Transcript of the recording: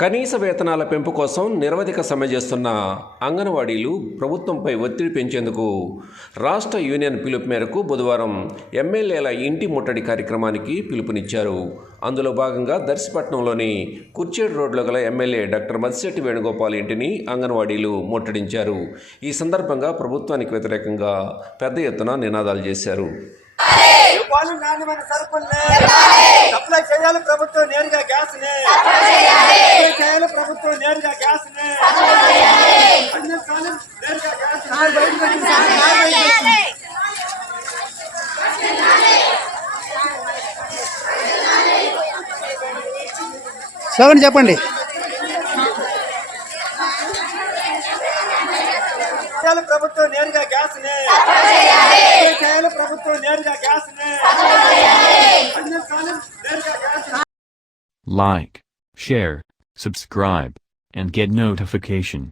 కనీస వేతనాల పెంపు కోసం నిరవధిక సమ్మె చేస్తున్న అంగన్వాడీలు ప్రభుత్వంపై ఒత్తిడి పెంచేందుకు రాష్ట్ర యూనియన్ పిలుపు మేరకు బుధవారం ఎమ్మెల్యేల ఇంటి ముట్టడి కార్యక్రమానికి పిలుపునిచ్చారు. అందులో భాగంగా దర్శిపట్నంలోని కుర్చేడు రోడ్లో గల ఎమ్మెల్యే డాక్టర్ మద్దిశెట్టి వేణుగోపాల్ ఇంటిని అంగన్వాడీలు ముట్టడించారు. ఈ సందర్భంగా ప్రభుత్వానికి వ్యతిరేకంగా పెద్ద ఎత్తున నినాదాలు చేశారు. నాణ్యమైన సరుకుల్ని సప్లై చేయాలి ప్రభుత్వం నేరుగా గ్యాస్ ని చేయాలి ప్రభుత్వం నేరుగా గ్యాస్ ని నేరుగా గ్యాస్ చెప్పండి. ప్రభుత్వం నేరుగా గ్యాస్ ని చేయాలి ప్రభుత్వం నేరుగా గ్యాస్ ని Like, share, subscribe, and get notification.